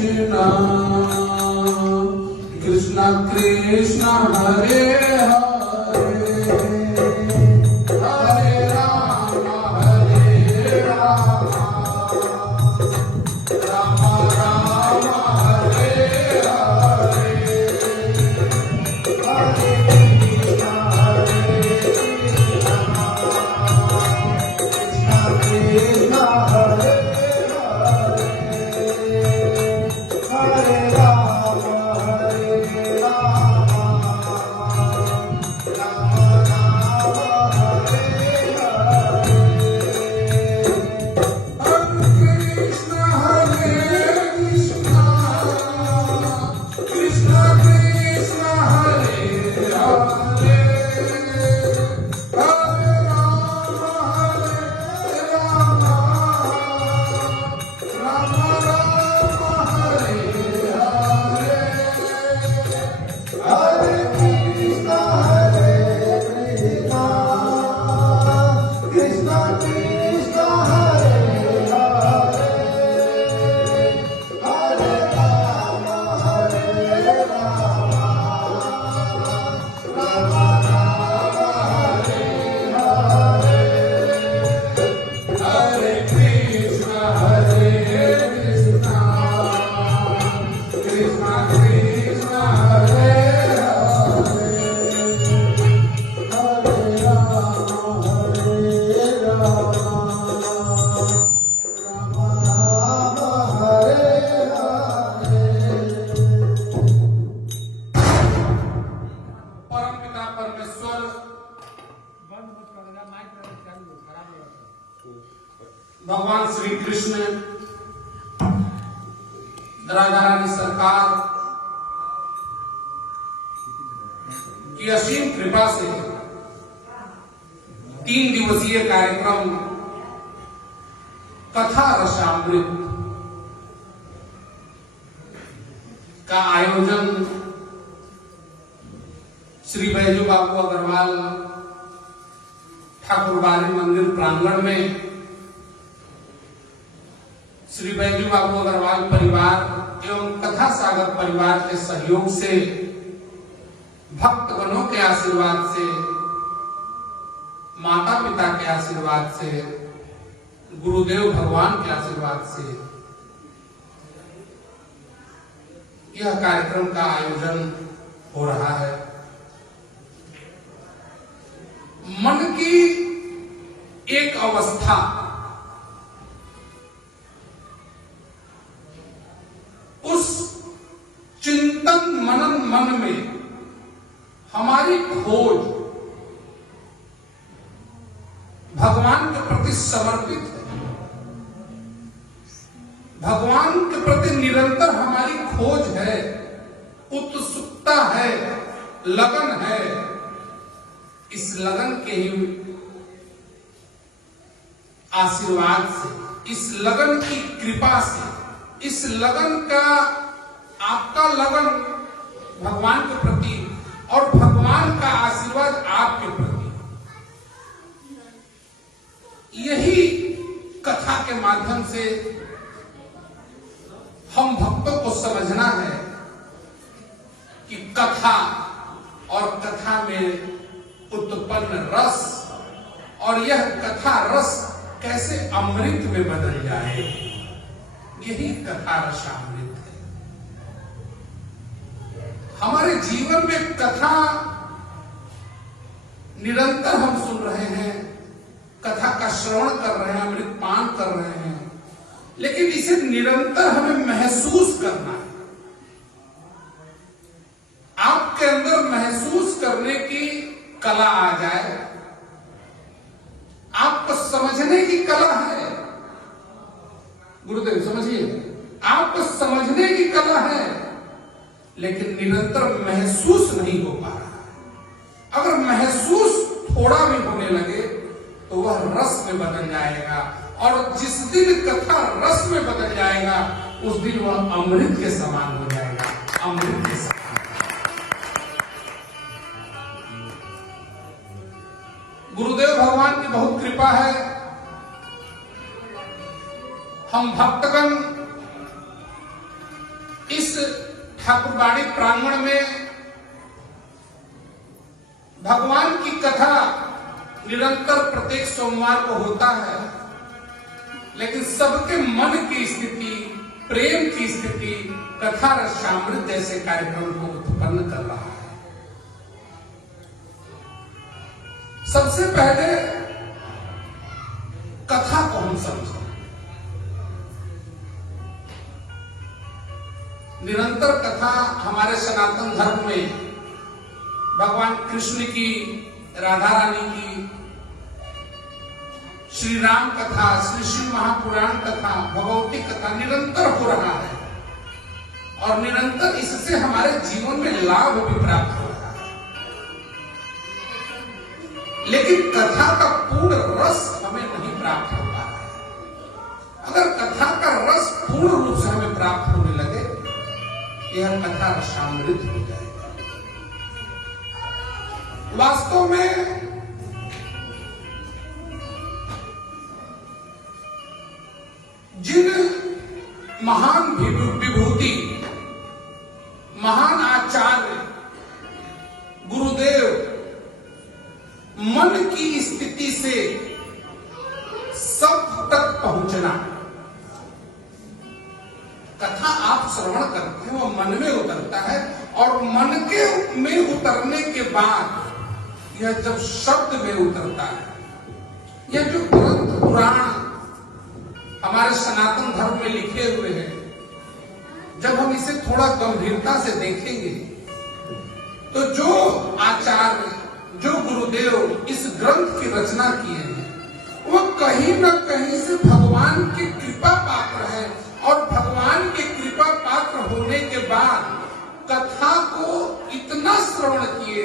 कृष्ण कृष्ण कृष्ण हरे हरे हरे राम राम राम हरे हरे हरे कृष्ण कृष्ण हरे हरे राम भगवान श्री कृष्ण राधा रानी सरकार की असीम कृपा से 3 दिवसीय कार्यक्रम कथा रसामृत का आयोजन श्री बैजू बाबू अग्रवाल ठाकुरबाड़ी मंदिर प्रांगण में श्री बैजू बाबू अग्रवाल परिवार एवं कथा सागर परिवार के सहयोग से भक्तगणों के आशीर्वाद से माता पिता के आशीर्वाद से गुरुदेव भगवान के आशीर्वाद से यह कार्यक्रम का आयोजन हो रहा है। मन की एक अवस्था उस चिंतन मनन मन में हमारी खोज भगवान के प्रति समर्पित है। भगवान के प्रति निरंतर हमारी खोज है, उत्सुकता है, लगन है। इस लगन के ही आशीर्वाद से, इस लगन की कृपा से, इस लगन का आपका लगन भगवान के प्रति और भगवान का आशीर्वाद आपके प्रति, यही कथा के माध्यम से हम भक्तों को समझना है कि कथा और कथा में उत्पन्न रस और यह कथा रस कैसे अमृत में बदल जाए। यही कथा रसामृत है। हमारे जीवन में कथा निरंतर हम सुन रहे हैं, कथा का श्रवण कर रहे हैं, अमृत पान कर रहे हैं, लेकिन इसे निरंतर हमें महसूस करना है। आपके अंदर महसूस करने की कला आ जाए, आपको समझने की कला है। गुरुदेव समझिए, आपको समझने की कला है, लेकिन निरंतर महसूस नहीं हो पा रहा। अगर महसूस थोड़ा भी होने लगे तो वह रस में बदल जाएगा, और जिस दिन कथा रस में बदल जाएगा उस दिन वह अमृत के समान हो जाएगा। अमृत के समान। गुरुदेव भगवान की बहुत कृपा है। हम भक्तगण इस ठाकुरबाड़ी प्रांगण में भगवान की कथा निरंतर प्रत्येक सोमवार को होता है, लेकिन सबके मन की स्थिति, प्रेम की स्थिति कथा रसामृत जैसे कार्यक्रम को उत्पन्न कर रहा है। सबसे पहले कथा को हम समझें। निरंतर कथा हमारे सनातन धर्म में भगवान कृष्ण की, राधा रानी की, श्री राम कथा, श्री शिव महापुराण कथा, भगवती कथा निरंतर हो रहा है और निरंतर इससे हमारे जीवन में लाभ भी प्राप्त हो रहा है। लेकिन कथा का पूर्ण रस हमें नहीं प्राप्त हो पा रहा है। अगर कथा का रस पूर्ण रूप से हमें प्राप्त होने लगे, यह कथा रसामृत हो जाएगा। वास्तव में जिन महान विभूति, महान आचार्य, गुरुदेव मन की स्थिति से सब तक पहुंचना, कथा आप श्रवण करते हैं वो मन में उतरता है और मन के में उतरने के बाद यह जब शब्द में उतरता है, यह जो ग्रंथ पुराण हमारे सनातन धर्म में लिखे हुए हैं, जब हम इसे थोड़ा गंभीरता से देखेंगे तो जो आचार्य, जो गुरुदेव इस ग्रंथ की रचना किए हैं, वह कहीं न कहीं से भगवान की कृपा पात्र है और भगवान की कृपा पात्र होने के बाद कथा को इतना श्रवण किए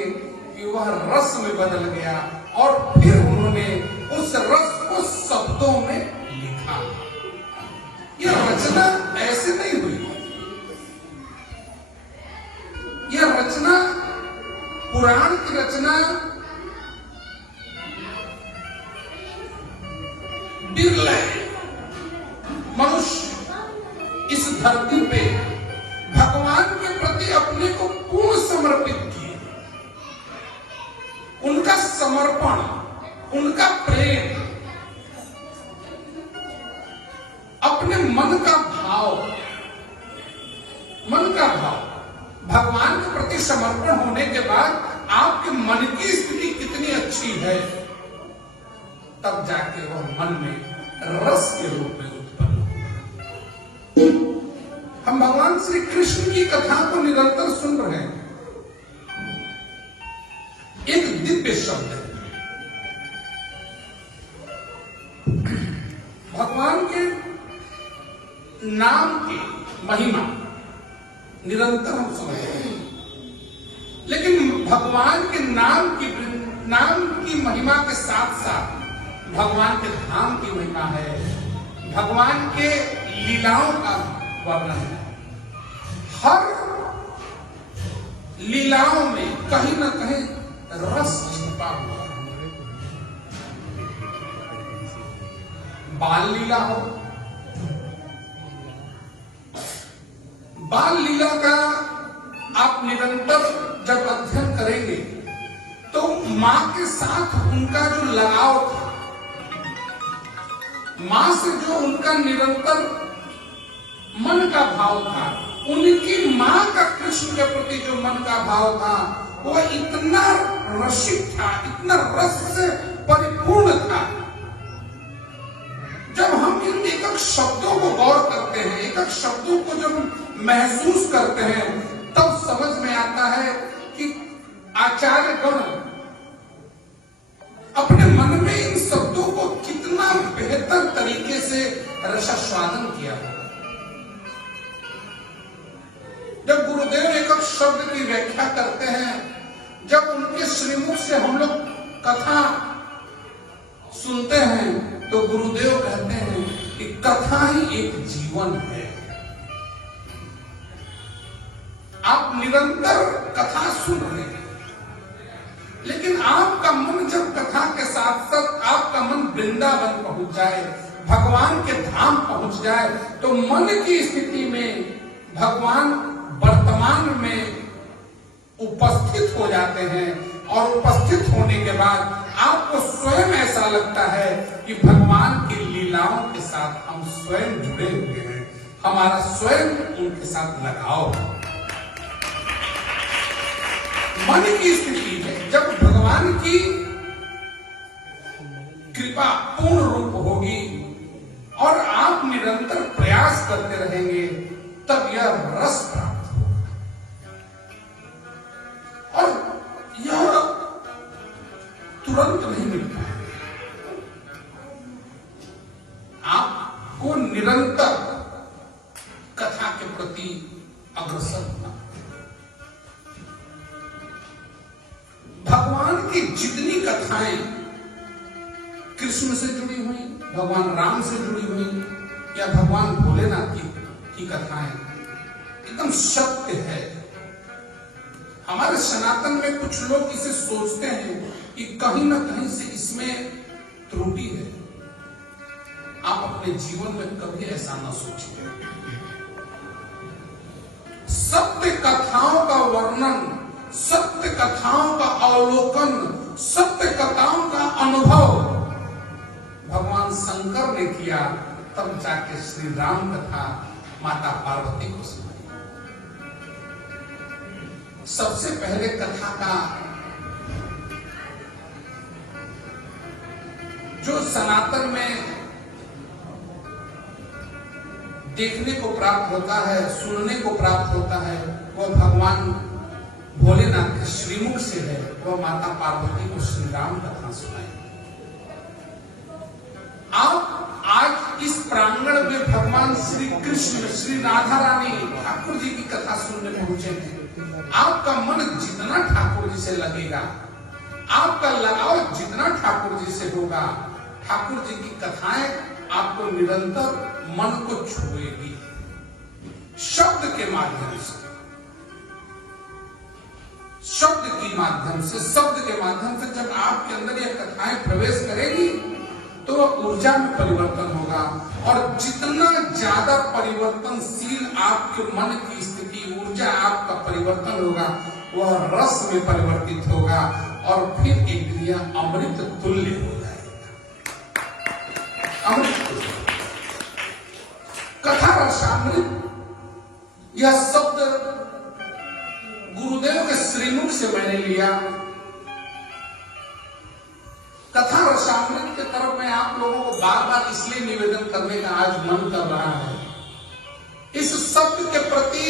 कि वह रस में बदल गया और फिर उन्होंने उस रस को शब्दों में लिखा। यह रचना ऐसे नहीं हुई, यह रचना, पुराण की रचना बिरले मनुष्य इस धरती पे भगवान के प्रति अपने को पूर्ण समर्पित किए। उनका समर्पण, उनका प्रेम, अपने मन का भाव, भगवान के प्रति समर्पण होने के बाद आपके मन की स्थिति कितनी अच्छी है, तब जाके वह मन में रस के रूप में उत्पन्न होगा। हम भगवान श्री कृष्ण की कथा को निरंतर सुन रहे हैं। एक दिव्य शब्द है, भगवान के नाम की महिमा निरंतर हम समझ रहे हैं, लेकिन भगवान के नाम की महिमा के साथ साथ भगवान के धाम की महिमा है, भगवान के लीलाओं का वर्णन है। हर लीलाओं में कहीं न कहीं रस छिपा हुआ है। बाल लीला हो, बाल लीला का आप निरंतर जब अध्ययन करेंगे तो मां के साथ उनका जो लगाव था, मां से जो उनका निरंतर मन का भाव था, उनकी मां का कृष्ण के प्रति जो मन का भाव था, वह इतना रसिक था, इतना रस से परिपूर्ण था। जब हम इन एक शब्दों को गौर करते हैं, एक शब्दों को जब महसूस करते हैं, तब समझ में आता है कि आचार्य गण अपने मन में इन शब्दों को कितना बेहतर तरीके से रसास्वादन किया होगा। जब गुरुदेव एक शब्द की व्याख्या करते हैं, जब उनके श्रीमुख से हम लोग कथा सुनते हैं, तो गुरुदेव कहते हैं कि कथा ही एक जीवन है। आप निरंतर कथा सुन रहे हैं, लेकिन आपका मन जब कथा के साथ साथ आपका मन वृंदावन पहुंच जाए, भगवान के धाम पहुंच जाए, तो मन की स्थिति में भगवान वर्तमान में उपस्थित हो जाते हैं और उपस्थित होने के बाद आपको स्वयं ऐसा लगता है कि भगवान की लीलाओं के साथ हम स्वयं जुड़े हुए हैं, हमारा स्वयं उनके साथ लगाव। मन की स्थिति में जब भगवान की कृपा पूर्ण रूप होगी और आप निरंतर प्रयास करते रहेंगे, तब यह रस प्राप्त होगा। और यह तुरंत नहीं मिलता है, आपको निरंतर कथा के प्रति अग्रसर होना। भगवान की जितनी कथाएं कृष्ण से जुड़ी हुई, भगवान राम से जुड़ी हुई, या भगवान भोलेनाथ की कथाएं एकदम सत्य है। हमारे सनातन में कुछ लोग इसे सोचते हैं कि कहीं ना कहीं से इसमें त्रुटि है। आप अपने जीवन में कभी ऐसा ना सोचिए। सत्य कथाओं का वर्णन, सत्य कथाओं का अवलोकन, सत्य कथाओं का अनुभव भगवान शंकर ने किया, तब जाके श्री राम कथा माता पार्वती को सुनाई। सबसे पहले कथा का जो सनातन में देखने को प्राप्त होता है, सुनने को प्राप्त होता है, वह भगवान भोलेनाथ के श्रीमुख से है। वह माता पार्वती को श्री राम कथा सुनाई। आप आज इस प्रांगण में भगवान श्री कृष्ण, श्री राधा रानी, ठाकुर जी की कथा सुनने पहुंचे हैं। आपका मन जितना ठाकुर जी से लगेगा, आपका लगाव जितना ठाकुर जी से होगा, ठाकुर जी की कथाएं आपको निरंतर मन को छुएगी। शब्द के माध्यम से, शब्द के माध्यम से जब आपके अंदर यह कथाएं प्रवेश करेगी तो ऊर्जा में परिवर्तन होगा। और जितना ज्यादा परिवर्तनशील आपके मन की स्थिति, ऊर्जा आपका परिवर्तन होगा, वह रस में परिवर्तित होगा और फिर एक क्रिया अमृत तुल्य हो जाएगा। अमृत कथा रसामृत, यह शब्द गुरुदेव के श्रीमुख से मैंने लिया। कथा रसामृत की तरफ मैं आप लोगों को बार बार इसलिए निवेदन करने का आज मन कर रहा है। इस शब्द के प्रति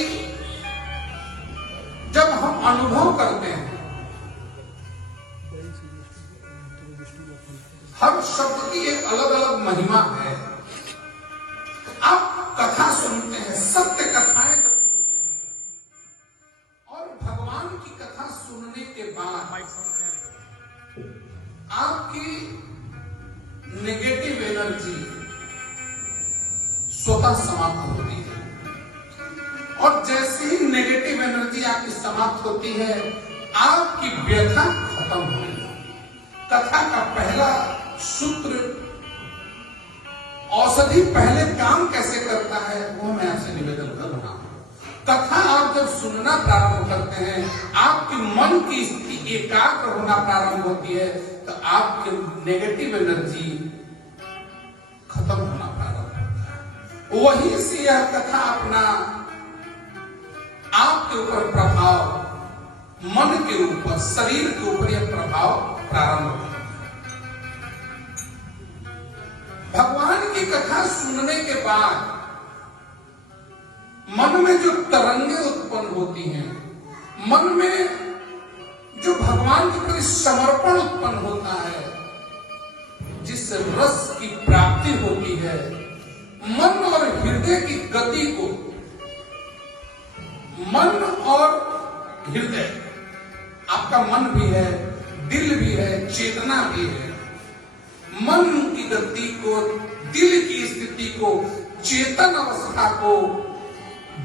जब हम अनुभव करते हैं, हर शब्द की एक अलग अलग महिमा है। आप कथा सुनते हैं, सत्य कथाएं जब सुनते हैं और भगवान की कथा सुनने के बाद आपकी नेगेटिव एनर्जी स्वतः समाप्त होती है। और जैसे ही नेगेटिव एनर्जी आपकी समाप्त होती है, आपकी व्यथा खत्म होगी। कथा का पहला सूत्र, औषधि पहले काम कैसे करता है, वो मैं आपसे निवेदन कर रहा हूं। कथा आप जब सुनना प्रारंभ करते हैं, आपके मन की स्थिति एकाग्र होना प्रारंभ होती है, तो आपकी नेगेटिव एनर्जी खत्म होना प्रारंभ होता है। वहीं से यह कथा अपना आपके ऊपर प्रभाव, मन के ऊपर, शरीर के ऊपर यह प्रभाव प्रारंभ होता है। भगवान की कथा सुनने के बाद मन में जो तरंगे उत्पन्न होती हैं, मन में जो भगवान के प्रति समर्पण उत्पन्न होता है, जिससे रस की प्राप्ति होती है, मन और हृदय की गति को, मन और हृदय, आपका मन भी है, दिल भी है, चेतना भी है। मन की गति को, दिल की स्थिति को, चेतन अवस्था को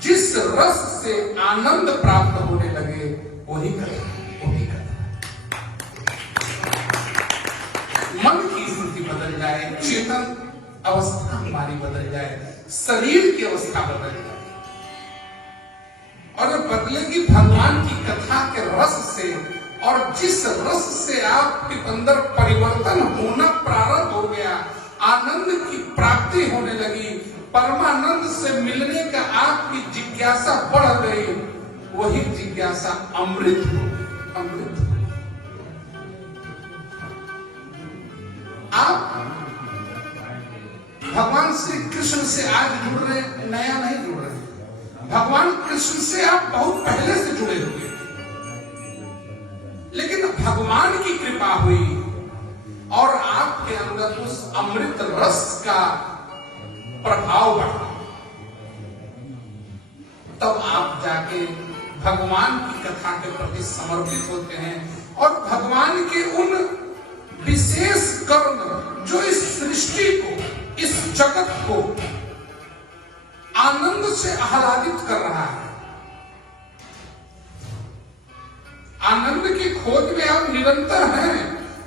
जिस रस से आनंद प्राप्त होने लगे, वही कथा। मन की स्थिति बदल जाए, चेतन अवस्था हमारी बदल जाए, शरीर की अवस्था बदल जाए, और जब बदलेगी भगवान की कथा के रस से, और जिस रस से आपके अंदर परिवर्तन होना प्रारंभ हो गया, आनंद की प्राप्ति होने लगी, परमानंद से मिलने का आपकी जिज्ञासा बढ़ गई, वही जिज्ञासा अमृत हो, अमृत हो। आप भगवान श्री कृष्ण से आज जुड़ रहे, नया नहीं जुड़ रहे, भगवान कृष्ण से आप बहुत पहले से जुड़े हुए, लेकिन भगवान की कृपा हुई और आपके अंदर उस अमृत रस का प्रभाव बढ़ा, तब आप जाके भगवान की कथा के प्रति समर्पित होते हैं और भगवान के उन विशेष कर्म जो इस सृष्टि को, इस जगत को आनंद से आह्लादित कर रहा है। आनंद की खोज में आप निरंतर हैं,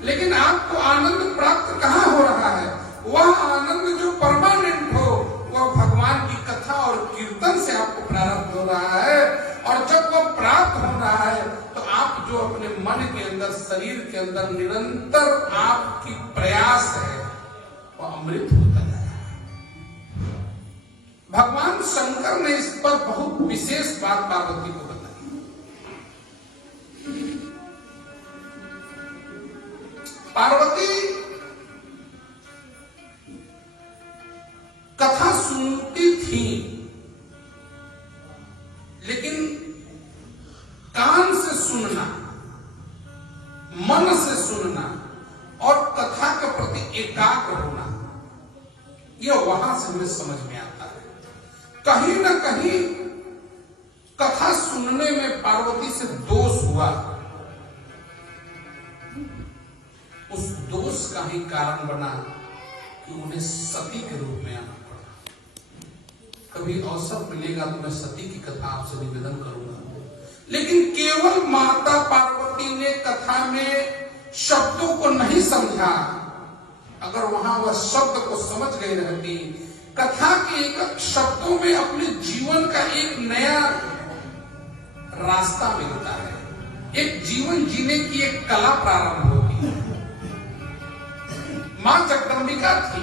लेकिन आपको आनंद प्राप्त कहां हो रहा है? वह आनंद जो परमानेंट हो, वह भगवान की कथा और कीर्तन से आपको प्राप्त हो रहा है। और जब वह प्राप्त हो रहा है तो आप जो अपने मन के अंदर, शरीर के अंदर निरंतर आपकी प्रयास है, वह अमृत होता जा रहा है। भगवान शंकर ने इस पर बहुत विशेष बात पार्वती को बताई। पार्वती कथा सुनती थी, लेकिन कान से सुनना, मन से सुनना और कथा के प्रति एकाग्र होना, यह वहां से हमें समझ में आता है। कहीं न कहीं कथा सुनने में पार्वती से दोष हुआ, उस दोष का ही कारण बना कि उन्हें सती के रूप में आना पड़ा। कभी अवसर मिलेगा तो मैं सती की कथा आपसे निवेदन करूंगा, लेकिन केवल माता पार्वती ने कथा में शब्दों को नहीं समझा। अगर वहां वह शब्द को समझ गई रहती, कथा के एक शब्दों में अपने जीवन का एक नया रास्ता मिलता है, एक जीवन जीने की एक कला प्रारंभ होती है। मां जगदंबिका थी,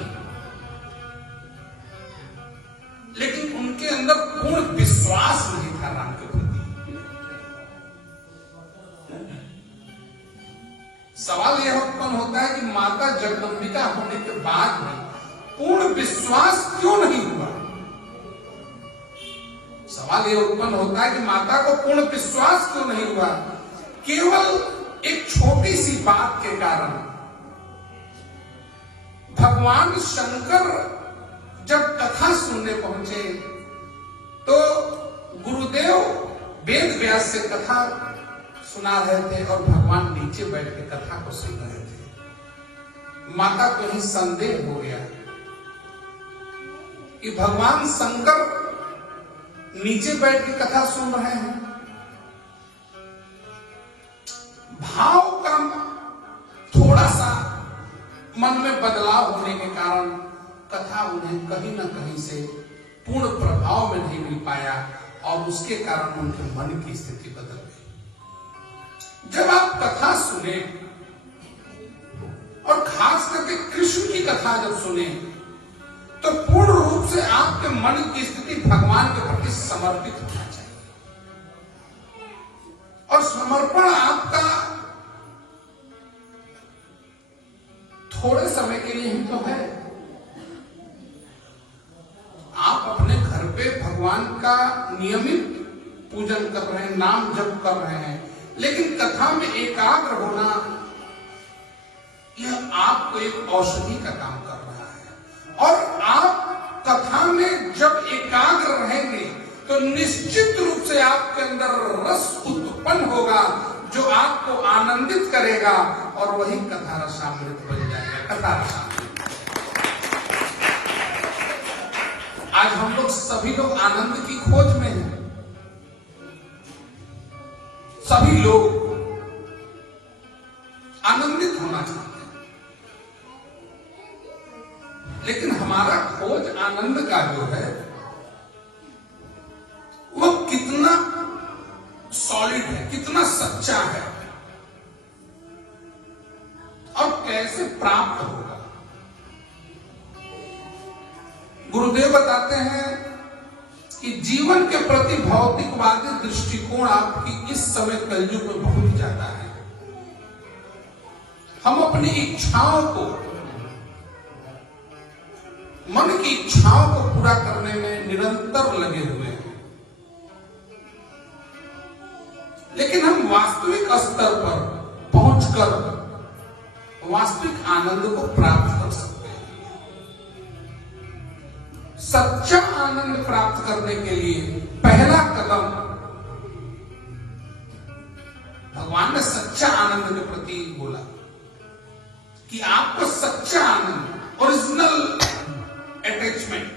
लेकिन उनके अंदर पूर्ण विश्वास नहीं था राम के प्रति। सवाल यह उत्पन्न होता है कि माता जगदंबिका होने के बाद में पूर्ण विश्वास क्यों नहीं हुआ? सवाल यह उत्पन्न होता है कि माता को पूर्ण विश्वास क्यों नहीं हुआ? केवल एक छोटी सी बात के कारण। भगवान शंकर जब कथा सुनने पहुंचे तो गुरुदेव वेद व्यास से कथा सुना रहे थे और भगवान नीचे बैठ के कथा को सुन रहे थे। माता को ही संदेह हो गया कि भगवान शंकर नीचे बैठ के कथा सुन रहे हैं। भाव का थोड़ा सा मन में बदलाव होने के कारण कथा उन्हें कहीं ना कहीं से पूर्ण प्रभाव में नहीं मिल पाया और उसके कारण उनके मन की स्थिति बदल गई। जब आप कथा सुने और खास करके कृष्ण की कथा जब सुने तो पूर्ण रूप से आपके मन की स्थिति भगवान के प्रति समर्पित होना चाहिए। और समर्पण आपका थोड़े समय के लिए ही तो है। आप अपने घर पे भगवान का नियमित पूजन कर रहे हैं, नाम जप कर रहे हैं, लेकिन कथा में एकाग्र होना यह आपको एक औषधि का काम कर रहा है। और आप कथा में जब एकाग्र रहेंगे तो निश्चित रूप से आपके अंदर रस उत्पन्न होगा जो आपको आनंदित करेगा और वही कथा रसामृत बन जाएगा। कथा रसामृत। आज हम लोग सभी लोग आनंद की खोज में हैं। सभी लोग आनंदित होना चाहते हैं, लेकिन हमारा खोज आनंद का जो है वह कितना सॉलिड है, कितना सच्चा है और कैसे प्राप्त होगा। गुरुदेव बताते हैं कि जीवन के प्रति भौतिकवादी दृष्टिकोण आपकी इस समय कलयुग में बहुत ज्यादा है। हम अपनी इच्छाओं को, मन की इच्छाओं को पूरा करने में निरंतर लगे हुए हैं, लेकिन हम वास्तविक स्तर पर पहुंचकर वास्तविक आनंद को प्राप्त कर सकते हैं। सच्चा आनंद प्राप्त करने के लिए पहला कदम, भगवान ने सच्चा आनंद के प्रति बोला कि आपको सच्चा आनंद, ओरिजिनल अटैचमेंट,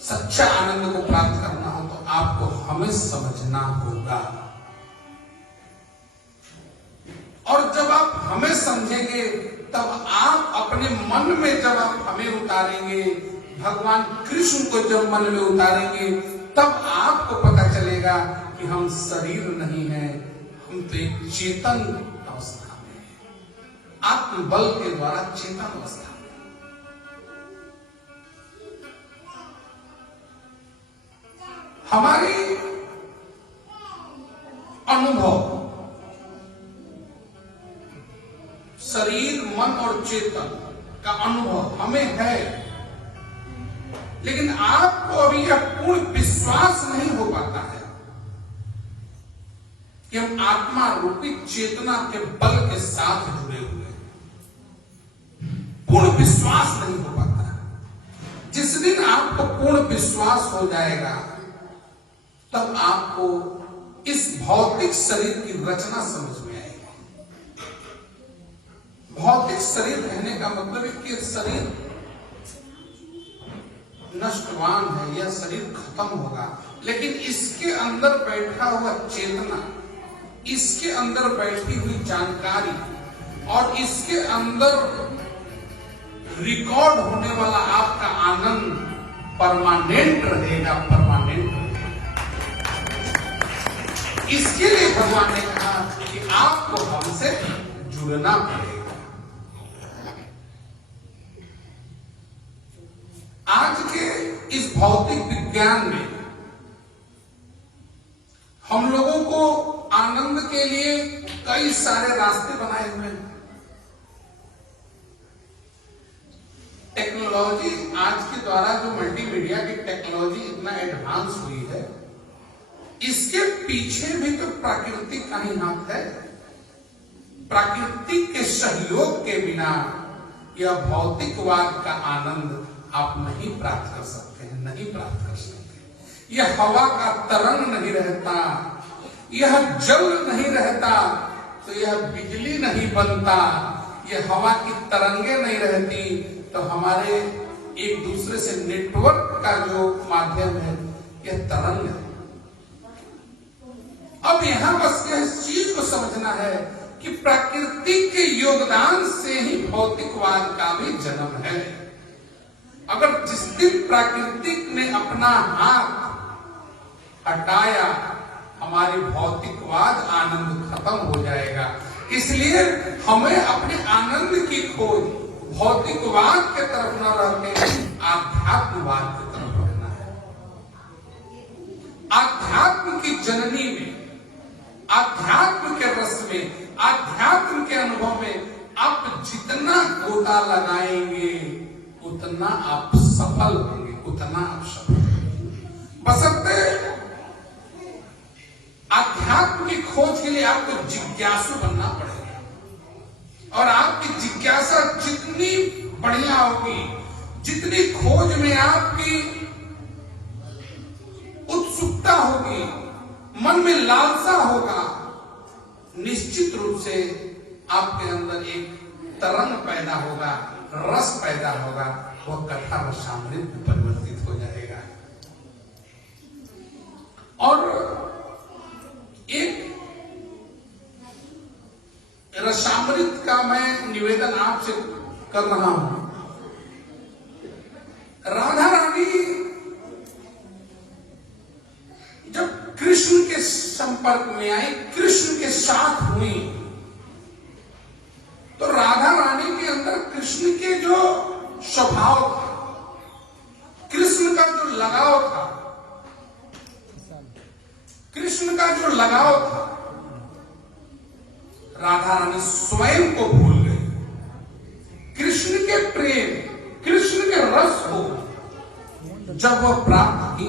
सच्चा आनंद को प्राप्त करना हो तो आपको हमें समझना होगा। और जब आप हमें समझेंगे तब आप अपने मन में, जब आप हमें उतारेंगे, भगवान कृष्ण को जब मन में उतारेंगे, तब आपको पता चलेगा कि हम शरीर नहीं है, हम तो एक चेतन अवस्था में हैं, आत्मबल के द्वारा चेतन अवस्था में। हमारी अनुभव शरीर, मन और चेतन का अनुभव हमें है, लेकिन आपको अभी यह पूर्ण विश्वास नहीं हो पाता है कि हम आत्मा रूपी चेतना के बल के साथ जुड़े हुए हैं। पूर्ण विश्वास नहीं हो पाता है। जिस दिन आपको पूर्ण विश्वास हो जाएगा तब आपको इस भौतिक शरीर की रचना समझ में आएगी। भौतिक शरीर रहने का मतलब है कि शरीर नष्टवान है, यह शरीर खत्म होगा, लेकिन इसके अंदर बैठा हुआ चेतना, इसके अंदर बैठी हुई जानकारी और इसके अंदर रिकॉर्ड होने वाला आपका आनंद परमानेंट रहेगा, परमानेंट रहेगा। इसके लिए भगवान ने कहा कि आपको हमसे जुड़ना पड़ेगा। आज के इस भौतिक विज्ञान में हम लोगों को आनंद के लिए कई सारे रास्ते बनाए हुए हैं। टेक्नोलॉजी आज के द्वारा जो मल्टीमीडिया की टेक्नोलॉजी इतना एडवांस हुई है, इसके पीछे भी तो प्रकृति का ही हाथ है। प्रकृति के सहयोग के बिना यह भौतिकवाद का आनंद आप नहीं प्राप्त कर सकते हैं, नहीं प्राप्त कर सकते। यह हवा का तरंग नहीं रहता, यह जल नहीं रहता तो यह बिजली नहीं बनता, यह हवा की तरंगे नहीं रहती तो हमारे एक दूसरे से नेटवर्क का जो माध्यम है यह तरंग है। अब यहां बस इस चीज को समझना है कि प्रकृति के योगदान से ही भौतिकवाद का भी जन्म है। अगर जिस दिन प्रकृति ने अपना हाथ हटाया, हमारी भौतिकवाद आनंद खत्म हो जाएगा। इसलिए हमें अपने आनंद की खोज भौतिकवाद के तरफ न रहकर आध्यात्मवाद की तरफ रखना है। आध्यात्म की जननी में, आध्यात्म के रस में, आध्यात्म के अनुभव में आप जितना गोता लगाएंगे उतना आप सफल होंगे, उतना आप सफल होंगे। बशर्ते आध्यात्म की खोज के लिए आपको जिज्ञासु बनना पड़ेगा और आपकी जिज्ञासा जितनी बढ़िया होगी, जितनी खोज में आपकी उत्सुकता होगी, मन में लालसा होगा, निश्चित रूप से आपके अंदर एक तरंग पैदा होगा, रस पैदा होगा, वह कथा रसामृत में परिवर्तित हो जाएगा। और एक रसामृत का मैं निवेदन आपसे कर रहा हूं। राधा रानी कृष्ण के संपर्क में आई, कृष्ण के साथ हुई, तो राधा रानी के अंदर कृष्ण के जो स्वभाव था, कृष्ण का जो लगाव था, कृष्ण का जो लगाव था, राधा रानी स्वयं को भूल गई। कृष्ण के प्रेम, कृष्ण के रस को जब वह प्राप्त की,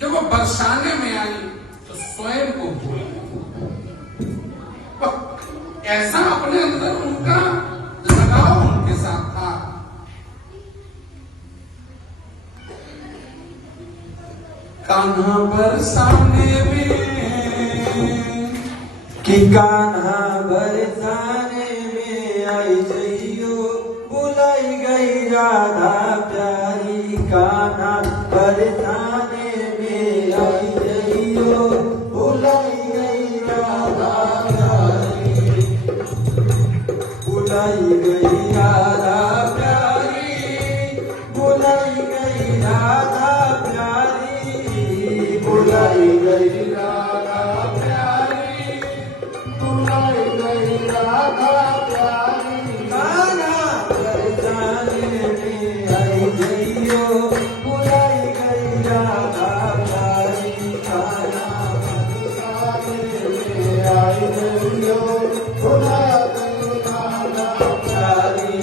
जब वह बरसाने में आई तो स्वयं को भूल गई। ऐसा अपने अंदर उनका लगाव उनके साथ था। कान्हा बरसाने में, कि कान्हा बरसाने में आई जइयो, बुलाई गई राधा प्यारी। कान्हा बरसाने में आई जइयो, बुलाई गई राधा प्यारी। बुलाई गई राधा प्यारी, बुलाई गई राधा प्यारी, बुलाई गई राधा प्यारी, बुलाई गई राधा प्यारी। कान्हा बरसाने में आई जइयो, बुलाई गई राधा प्यारी। कान्हा बरसाने में आई जइयो, बुलाई गई राधा प्यारी।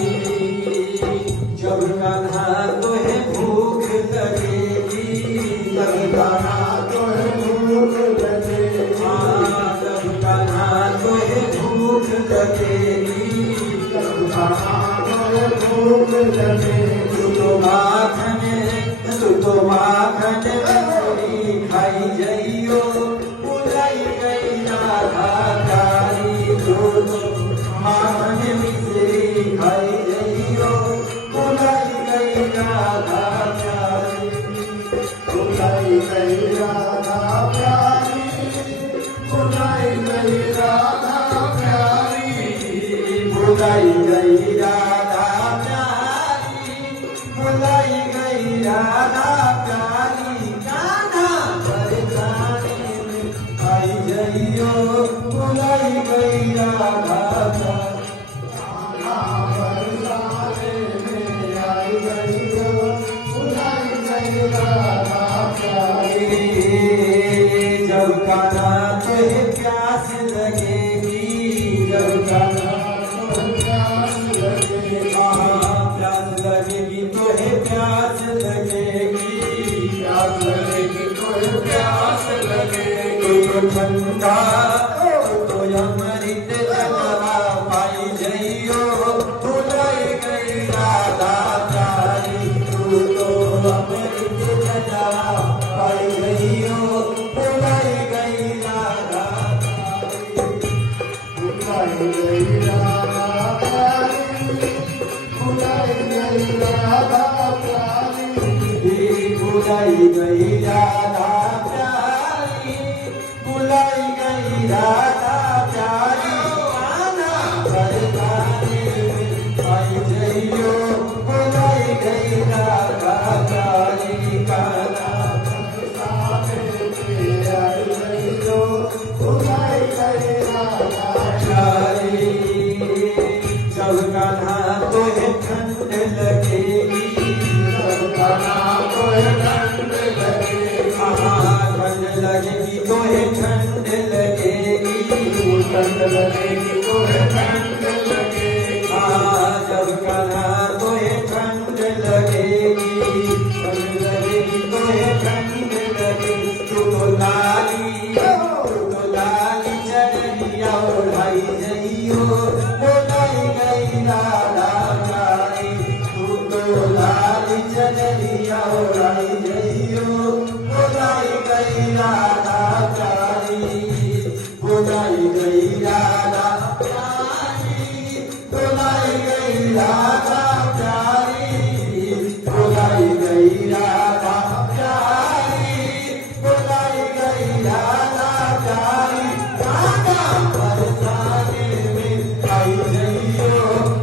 जब कान्हा तोहे भूख लगेगी, जब कान्हा तोहे भूख लगेगी, जब कान्हा तोहे भूख लगेगी, जब कान्हा तोहे भूख लगेगी, तू तो माखन मिश्री खाई जइयो, बुलाई गई राधा प्यारी। तू तो माखन मिश्री खाई जइयो, बुलाई गई राधा प्यारी, बुलाई गई राधा प्यारी, बुलाई गई राधा प्यारी, बुलाई गई राधा प्यारी, बुलाई गई राधा प्यारी। कान्हा बरसाने में आई जइयो, बुलाई गई राधा प्यारी। कान्हा बरसाने में आई जइयो, बुलाई गई राधा प्यारी। जब कान्हा तुझे प्यास लगेगी, जब कान्हा तुझे प्यास लगेगी, प्यास लगेगी तुझे प्यास लगेगी, प्यास लगेगी तुझे प्यास लगेगी। तो ठंडा तो अमृत जलवा पाई जइयो, बुलाई गई राधा प्यारी। तू तो अमृत जलवा पाई जइयो, बुलाई गई राधा प्यारी, बुलाई गई राधा प्यारी, बुलाई गई राधा प्यारी, बुलाई गई राधा प्यारी, बुलाई गई राधा प्यारी। कान्हा बरसाने में आई जइयो, बुलाई गई राधा प्यारी। कान्हा बरसाने में आई जइयो, बुलाई गई राधा प्यारी। जब कान्हा तोहे ठंड लगेगी, जब कान्हा तोहे ठंड लगेगी, ठंड लगेगी तोहे ठंड लगेगी, ठंड लगेगी तोहे ठंड लगेगी। जब कान्हा तोहे ठंड लगेगी, ठंड लगेगी तोहे ठंड लगेगी। तू तो लाली चढ़िया ओढ़ाई जइयो, बुलाई गई राधा प्यारी। तू तो लाली चढ़िया ओढ़ाई जइयो, बुलाई गई राधा प्यारी, बुलाई गई राधा प्यारी, बुलाई गई राधा प्यारी, बुलाई गई राधा प्यारी, बुलाई गई राधा प्यारी। कान्हा बरसाने में आई जइयो,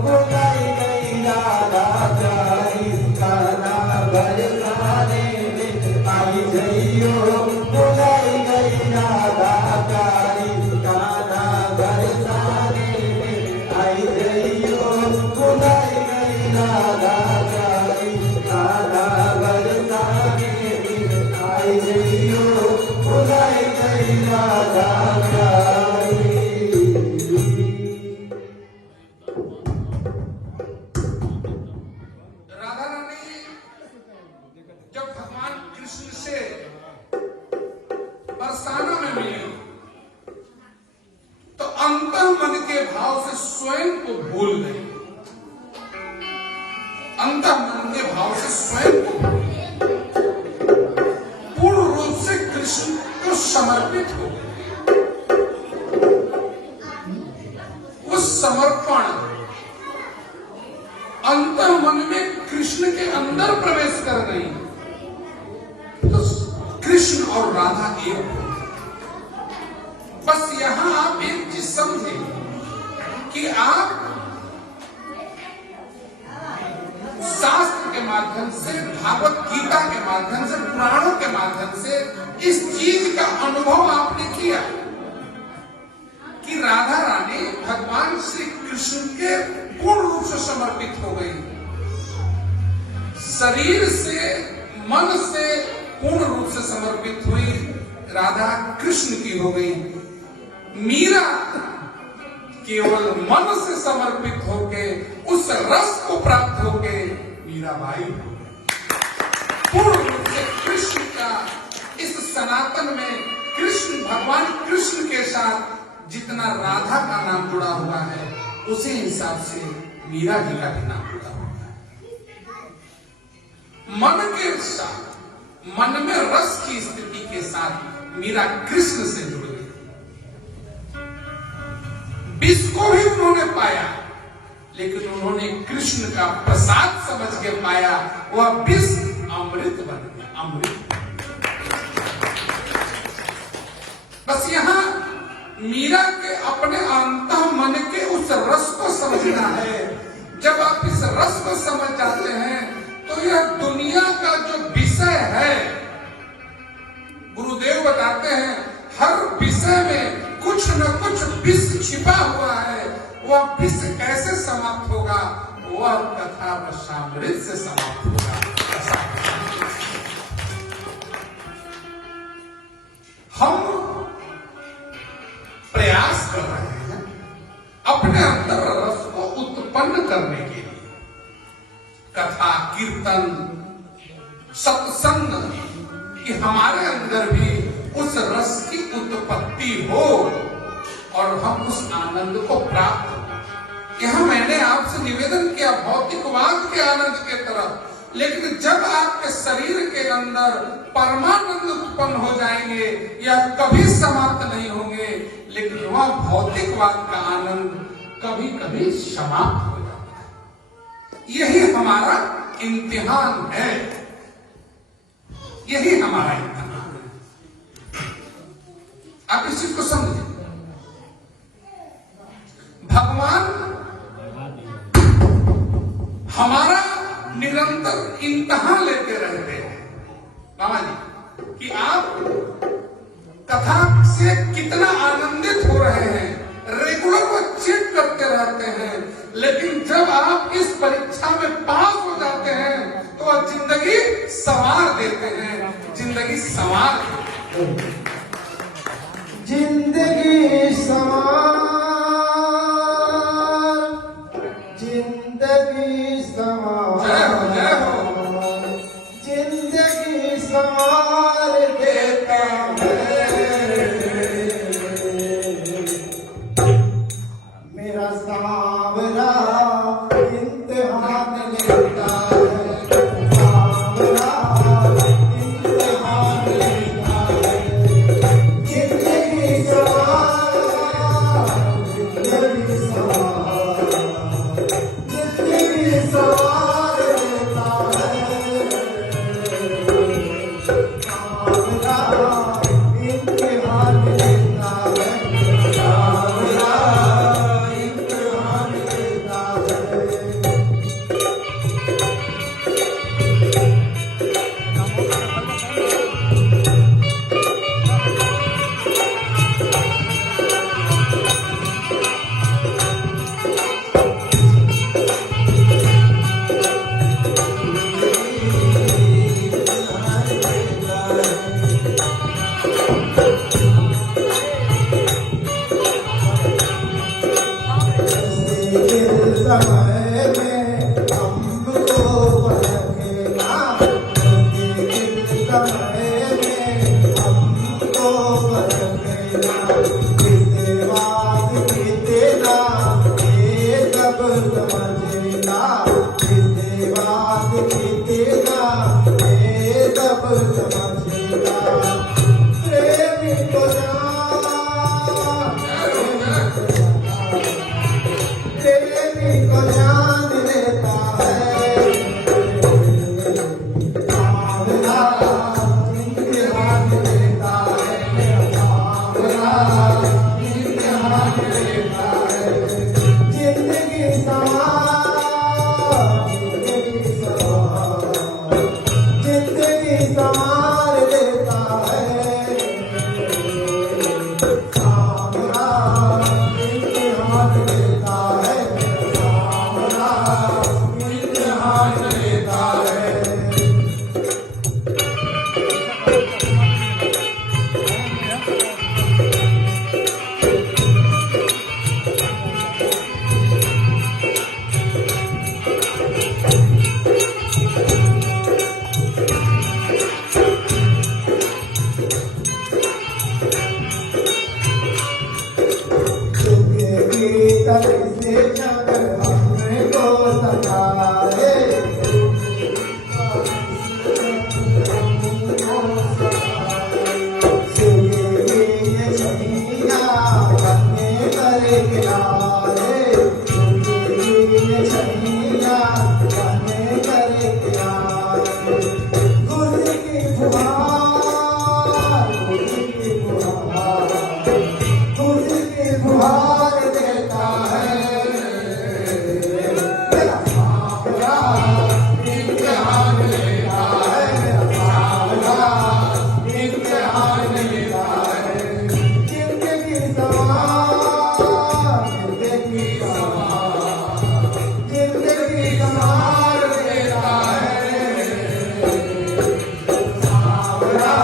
बुलाई गई राधा प्यारी। कान्हा बरसाने में आई जइयो, जइयो बुलाई गई राधा प्यारी कान्हा बरसाने में आई जइयो बुलाई गई राधा प्यारी कान्हा बरसाने में आई जइयो बुलाई गई राधा प्यारी। राधा रानी जब भगवान कृष्ण से बरसाना में मिली तो अंतर मन के भाव से स्वयं को भूल गई। अंतर मन के भाव से स्वयं को भूल गई। पूर्ण रूप से कृष्ण को समर्पित हो गई। वो समर्पण अंतर मन में कृष्ण के अंदर प्रवेश कर गई तो कृष्ण और राधा एक हो गए। बस यहां आप एक चीज समझे कि आप शास्त्र के माध्यम से, भागवत गीता के माध्यम से, पुराणों के माध्यम से इस चीज का अनुभव आपने किया कि राधा रानी भगवान श्री कृष्ण के पूर्ण रूप से समर्पित हो गई। शरीर से, मन से पूर्ण रूप से समर्पित हुई, राधा कृष्ण की हो गई। मीरा केवल मन से समर्पित होके उस रस को प्राप्त होके मीराबाई हो गई। पूर्ण रूप से कृष्ण का इस सनातन में कृष्ण, भगवान कृष्ण के साथ जितना राधा का नाम जुड़ा हुआ है उसी हिसाब से मीरा जी का भी नाम जुड़ा हुआ है। मन के साथ, मन में रस की स्थिति के साथ मीरा कृष्ण से जुड़ गई। विष को भी उन्होंने पाया लेकिन उन्होंने कृष्ण का प्रसाद समझ के पाया। वह विष अमृत बन गया, अमृत। बस यहां मीरा के अपने अंतः मन के उस रस को समझना है। जब आप इस रस को समझ जाते हैं तो यह दुनिया का जो विषय है, गुरुदेव बताते हैं हर विषय में कुछ न कुछ विष छिपा हुआ है। वह विष कैसे समाप्त होगा? वह कथा रसामृत से समाप्त होगा। हम प्रयास कर रहे हैं अपने अंदर रस को उत्पन्न करने के लिए। कथा, कीर्तन, सत्संग कि हमारे अंदर भी उस रस की उत्पत्ति हो और हम उस आनंद को प्राप्त हो। यहां मैंने आपसे निवेदन किया भौतिकवाद के आनंद के तरफ, लेकिन जब आपके शरीर के अंदर परमानंद उत्पन्न हो जाएंगे या कभी समाप्त नहीं होंगे, लेकिन वह भौतिकवाद का आनंद कभी कभी समाप्त हो जाता है। यही हमारा इम्तिहान है, यही हमारा इम्तिहान है। आप इस चीज को समझें। भगवान हमारा निरंतर इम्तिहान लेते रहते हैं बाबा जी कि आप कथा से कितना आनंदित हो रहे हैं। रेगुलर वो चेक करते रहते हैं, लेकिन जब आप इस परीक्षा में पास हो जाते हैं तो वह जिंदगी संवार देते हैं, जिंदगी संवार देते हैं। जिंदगी संवार, जिंदगी संवार, जय हो, जय हो। जिंदगी संवार देता है, मेरा सांवरा इम्तिहान लेता है, सांवरा इम्तिहान लेता है। जिंदगी संवार, जिंदगी संवार, जिंदगी संवार देता है। समय में हमको बरसना, जिससे बात बीतेगा ये सब समझना, जिससे बात बीतेगा ये सब समझना। प्रेमी को प्रेमी को जान लेता है, सावरा इम्तिहान लेता है, सावरा इम्तिहान लेता है। जिंदगी सवार, जिंदगी सवार, जिंदगी सवार देता है, सावरा इम्तिहान लेता है, सावरा इम्तिहान लेता है। से जाकर हमको सताए, सुनिए ये छमिया बने करके आए, सुनिए ये छमिया बने करके आए। गुल की फुहार, गुल की फुहार, गुल की फुहार देता है, मेरा सावरा इम्तिहान लेता है, मेरा सावरा इम्तिहान लेता है। जिंदगी सवार, जिंदगी सवार, जिंदगी सवार देता है, सावरा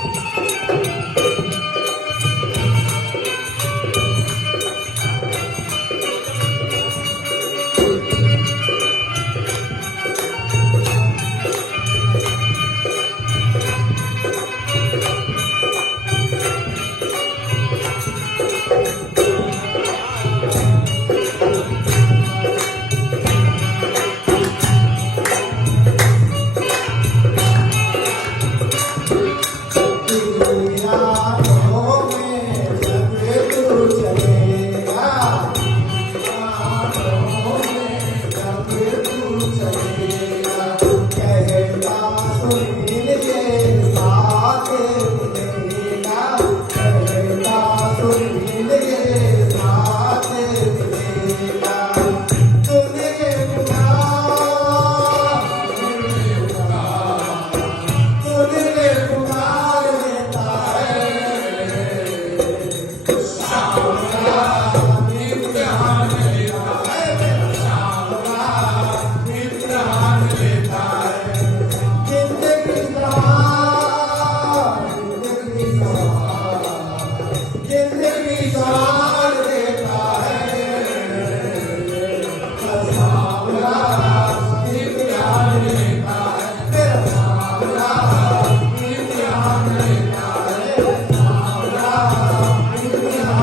इम्तिहान लेता है, मेरा सावरा इम्तिहान लेता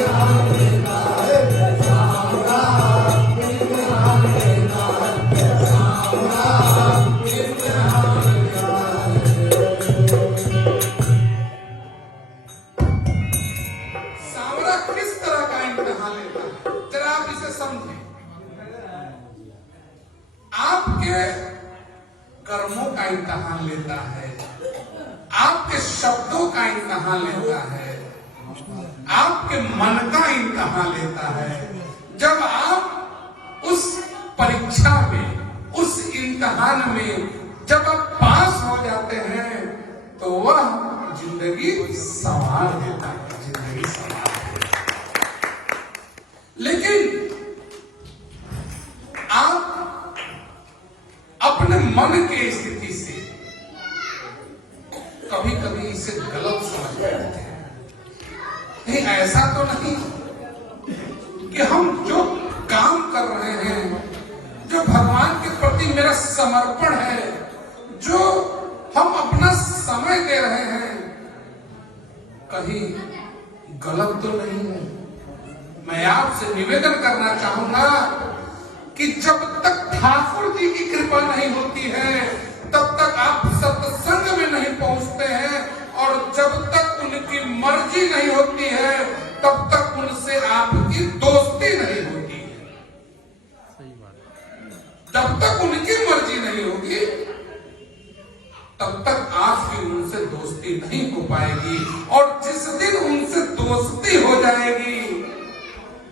है। कर्मों का इम्तहान लेता है, आपके शब्दों का इम्तहान लेता है, आपके मन का इम्तहान लेता है। जब आप उस परीक्षा में, उस इम्तहान में जब आप पास हो जाते हैं तो वह जिंदगी संवार देता है, जिंदगी संवार देता है। लेकिन आप अपने मन की स्थिति से कभी कभी कभी इसे गलत समझ बैठते हैं। नहीं, ऐसा तो नहीं कि हम जो काम कर रहे हैं, जो भगवान के प्रति मेरा समर्पण है, जो हम अपना समय दे रहे हैं, कहीं गलत तो नहीं है। मैं आपसे निवेदन करना चाहूंगा कि जब तक ठाकुर जी की कृपा नहीं होती है तब तक आप सत्संग में नहीं पहुंचते हैं, और जब तक उनकी मर्जी नहीं होती है तब तक उनसे आपकी दोस्ती नहीं होती है। जब तक उनकी मर्जी नहीं होगी तब तक आपकी उनसे दोस्ती नहीं हो पाएगी, और जिस दिन उनसे दोस्ती हो जाएगी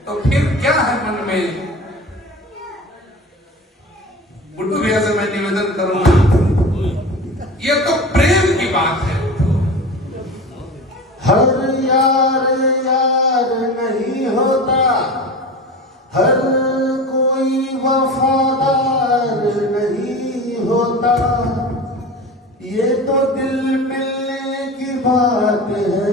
तो फिर क्या है मन में। बुड्ढू भैया से मैं निवेदन करूंगा, ये तो प्रेम की बात है। हर यार यार नहीं होता, हर कोई वफादार नहीं होता, ये तो दिल मिलने की बात है,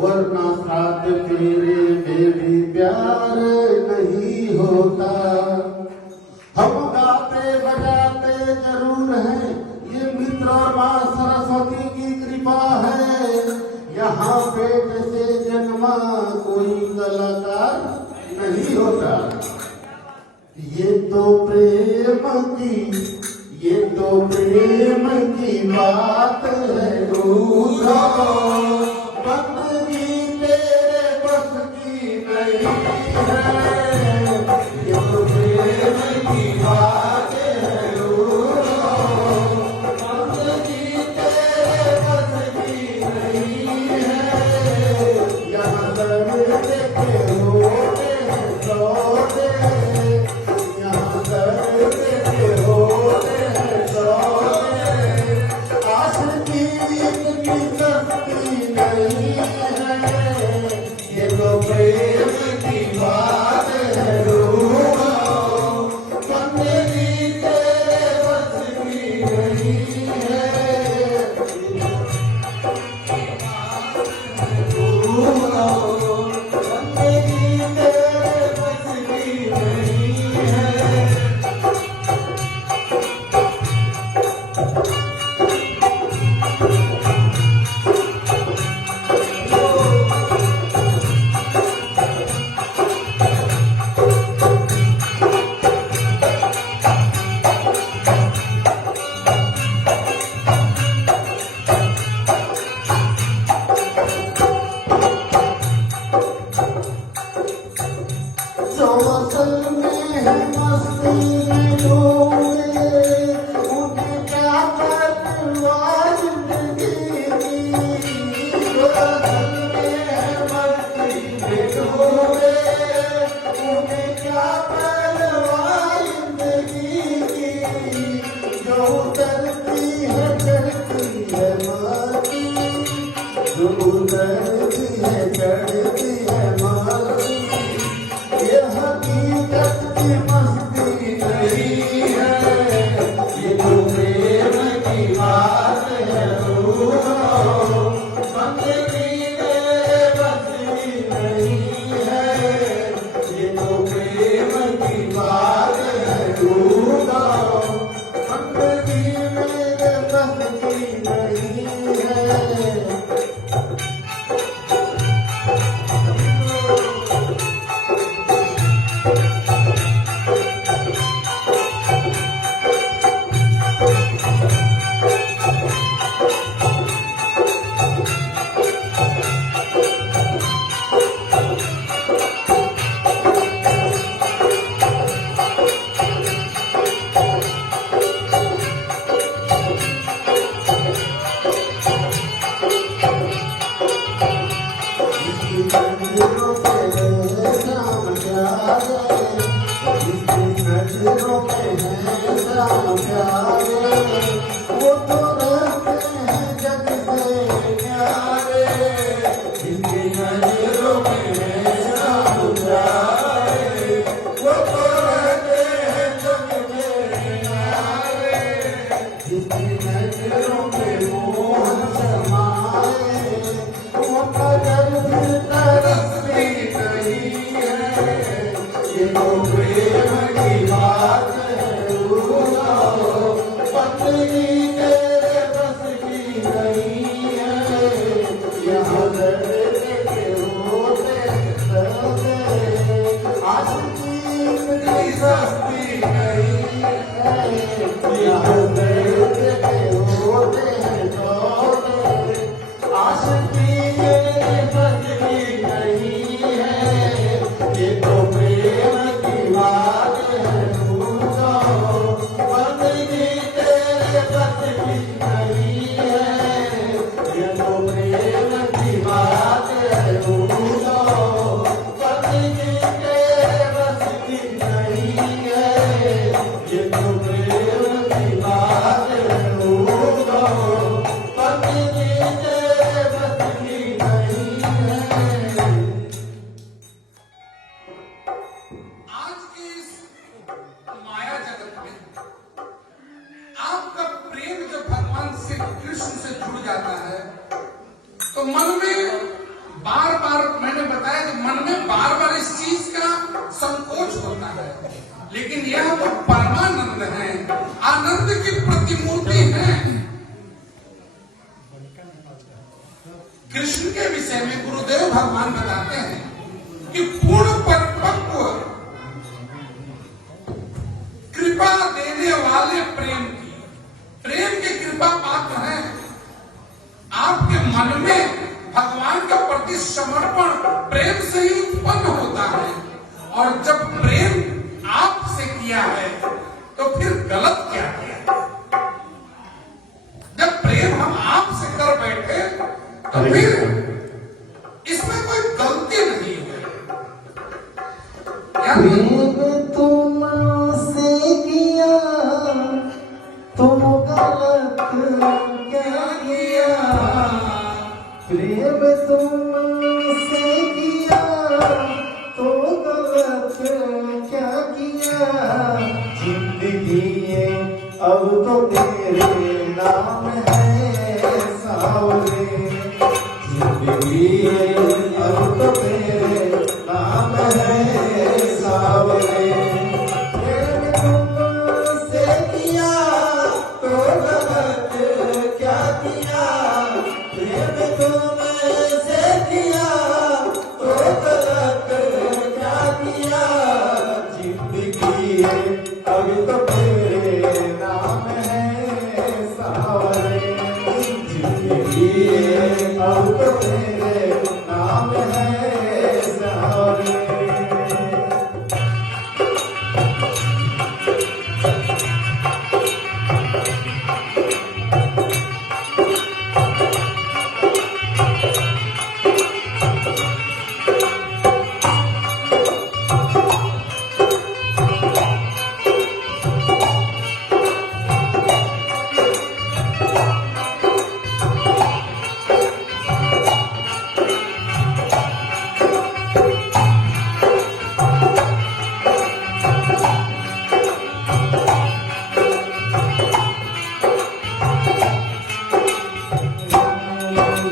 वरना साथ फेरे में भी प्यार नहीं होता। हम गाते बजाते जरूर हैं, ये मित्र और माँ सरस्वती की कृपा है, यहाँ पेट से जन्मा कोई कलाकार नहीं होता। ये तो प्रेम की बात है दूरा, बंदगी तेरे बस की नहीं है, ये तो प्रेम की बात है दूरा, बंदगी तेरे बस की नहीं है, यहाँ दर्द के रोते हैं रोते, यहाँ दर्द के रोते हैं रोते, आशिकी इतनी सस्ती नहीं है, ये तो प्रेम की बात जिसकी नजरों में मोहन समाए वो कदर भी तरसती नहीं है। ये तो प्रेम की बात है रूठो पत्नी तेरे बस की नहीं है। यहाँ दर्द के होते दर्द आशिकी इतनी सस्ती नहीं है। यहाँ दर्द के होते दर्द आशिकी ये बस की नहीं है। ये तो प्रेम की बात है रूठो पत्नी तेरे बस की नहीं है। ये तो प्रेम की बात है रूठो पत्नी तेरे बस की नहीं है। ये तो प्रेम की बात है रूठो पत्नी तेरे बस की नहीं है। आज के इस माया जगत में आपका प्रेम जब भगवान श्री कृष्ण से जुड़ जाता है तो मन में बार बार, मैंने बताया कि मन में बार बार इस चीज का संकोच होता है, लेकिन यह वो परमानंद है, आनंद की प्रतिमूर्ति है। कृष्ण के विषय में गुरुदेव भगवान बताते हैं कि पूर्ण परिपक्व कृपा देने वाले प्रेम के कृपा पात्र हैं। आपके मन में भगवान के प्रति समर्पण प्रेम से ही उत्पन्न होता है, और जब प्रेम आपसे किया है तो फिर गलत क्या किया? जब प्रेम हम आपसे कर बैठे तो फिर इसमें कोई गलती नहीं है। प्रेम तुमसे किया तो गलत क्या किया? प्रेम तुमसे किया तो गलत क्या किया? जिंदगी ये अब तो तेरे नाम है सावरे। जिंदगी ये अब तो तेरे नाम है सावरे। प्रेम तुमसे किया तो गलत क्या किया? प्रेम तुमसे किया तो गलत क्या किया? जिंदगी ये अब तो तेरे नाम है सावरे। जिंदगी ये अब तो तेरे नाम है सावरे।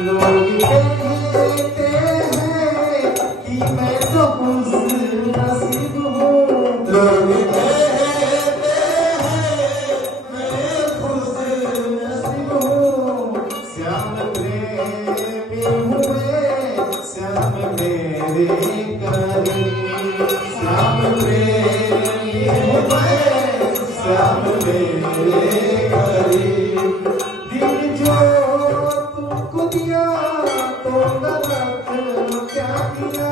लोग कहते हैं कि मैं तो खुशनसीब हूँ। लोग कहते हैं मैं खुशनसीब हूँ। श्याम प्रेमी हूँ मैं, श्याम मेरे करीब। श्याम प्रेमी हूँ मैं, श्याम मेरे करीब। दिल जो तुमको दिया तो गलत क्या किया?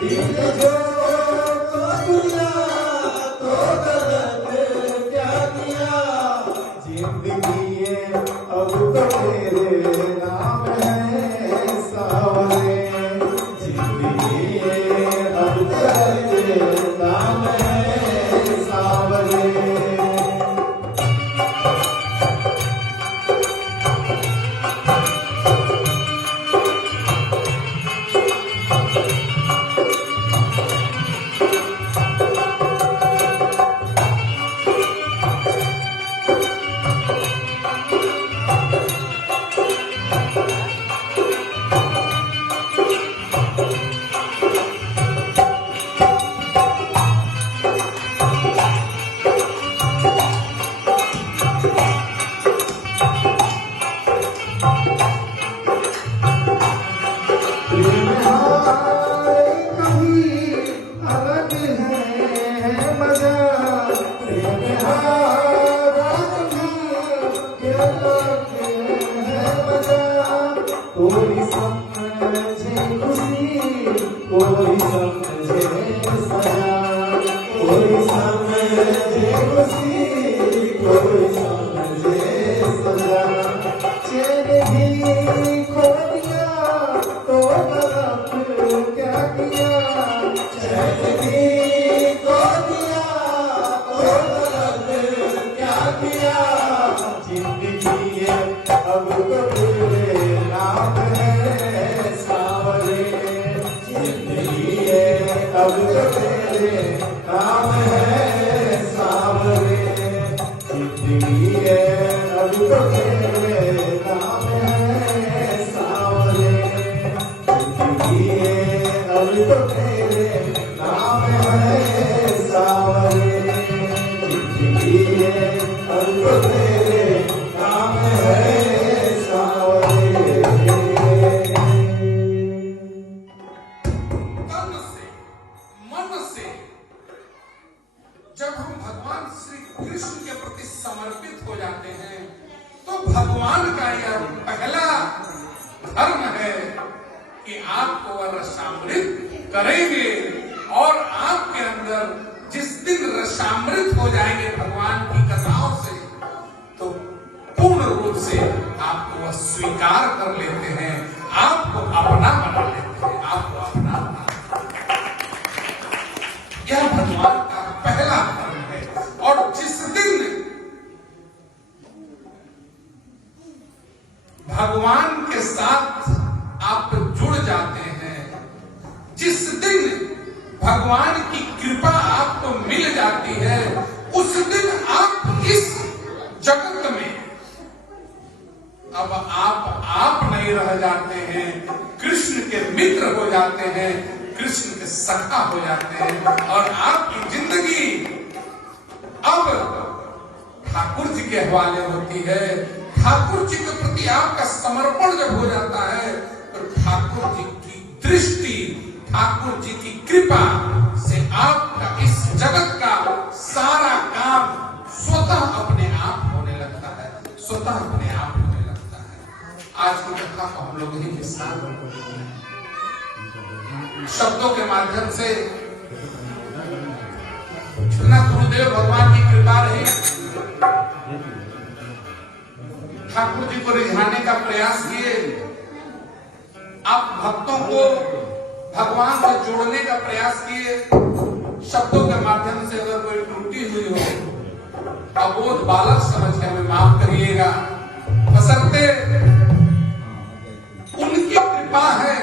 दिल जो तुमको दिया तो गलत क्या किया? जिंदगी ये अब तो तेरे नाम है सावरे। जिंदगी ये अब तो तेरे नाम है सावरे। अलग है मजा, कोई समझे खुशी, कोई समझे सजा, कोई समझे खुशी, कोई समझे सजा। चैन भी खो दिया तो गलत क्या किया, चैन भी खो दिया तो गलत क्या किया। जिंदगी है अब तो तेरे नाम है सावरे, जिंदगी है अब तो तेरे नाम है सावरे, जिंदगी है अब तो तेरे नाम है सावरे, जिंदगी है अब तो तेरे नाम है सावरे, जिंदगी है अब तो तेरे नाम है सावरे। तन से मन से जब हम भगवान श्री कृष्ण के प्रति समर्पित हो जाते हैं तो भगवान का यह पहला धर्म है कि आपको वह रसामृत करेंगे और आपके अंदर जिस दिन रसामृत हो जाएंगे भगवान की कथाओं से तो पूर्ण रूप से आपको वह स्वीकार कर लेते हैं, आपको अपना बना लेते हैं, आपको अपना बना लेते हैं। यह भगवान का पहला धर्म है। और जिस दिन भगवान के साथ आप जुड़ जाते हैं, जिस दिन भगवान की कृपा आपको मिल जाती है, उस दिन आप इस जगत में अब आप नहीं रह जाते हैं, कृष्ण के मित्र हो जाते हैं, कृष्ण के सखा हो जाते हैं और आपकी जिंदगी अब ठाकुर जी के हवाले होती है। ठाकुर जी के प्रति आपका समर्पण जब हो जाता है तो ठाकुर जी की दृष्टि, ठाकुर जी की कृपा से आपका इस जगत का सारा काम स्वतः अपने आप होने लगता है, स्वतः अपने आप होने लगता है। आज की कथा को हम लोग ही विस्तार शब्दों के माध्यम से जितना गुरुदेव भगवान की कृपा रही ठाकुर जी को रिझाने का प्रयास किए, आप भक्तों को भगवान से जोड़ने का प्रयास किए। शब्दों के माध्यम से अगर कोई त्रुटि हुई हो अबोध बालक समझ के हमें माफ करिएगा, बशर्ते उनकी कृपा है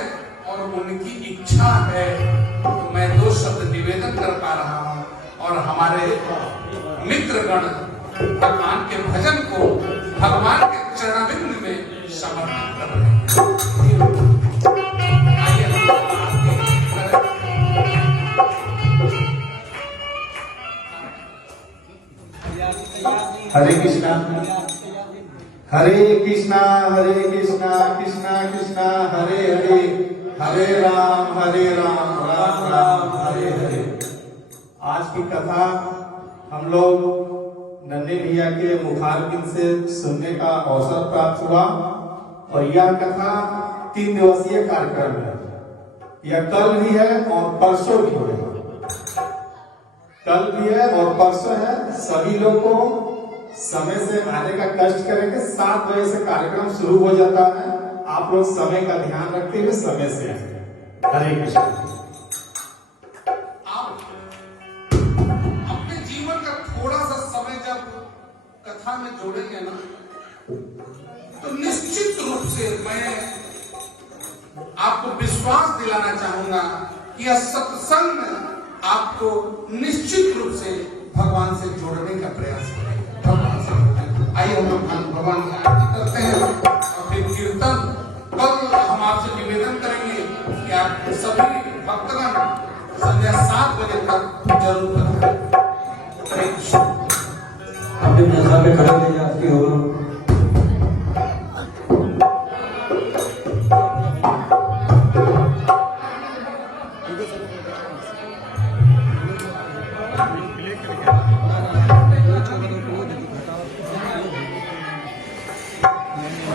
और उनकी इच्छा है तो मैं दो शब्द निवेदन कर पा रहा हूं और हमारे मित्रगण भगवान के भजन को भगवान के चरणारविंद में समर्पित कर रहे हैं। आइए हरे कृष्णा हरे कृष्णा हरे कृष्णा कृष्णा कृष्णा हरे हरे, हरे राम राम राम हरे हरे। आज की कथा हम लोग नन्हे भैया के मुखारबिंद से सुनने का अवसर प्राप्त हुआ और यह कथा 3 दिवसीय कार्यक्रम है। यह कल भी है और परसों भी है, कल भी है और परसों है। सभी लोग को समय से आने का कष्ट करेंगे। 7 बजे से कार्यक्रम शुरू हो जाता है, आप लोग समय का ध्यान रखते हुए समय से आएंगे। हरे कृष्ण। आप अपने जीवन का थोड़ा सा समय जब कथा में जोड़ेंगे ना तो निश्चित रूप से मैं आपको विश्वास दिलाना चाहूंगा कि यह सत्संग आपको निश्चित रूप से भगवान से जोड़ने का प्रयास करेगा। भगवान से आइए हम भगवान की आरती करते हैं और फिर कीर्तन। कल हम आपसे निवेदन करेंगे कि आप सभी भक्तगण संध्या 7 बजे तक जरूर करें। हरे कृष्ण। अपनी दशा में खड़े ले जाती हो। नहीं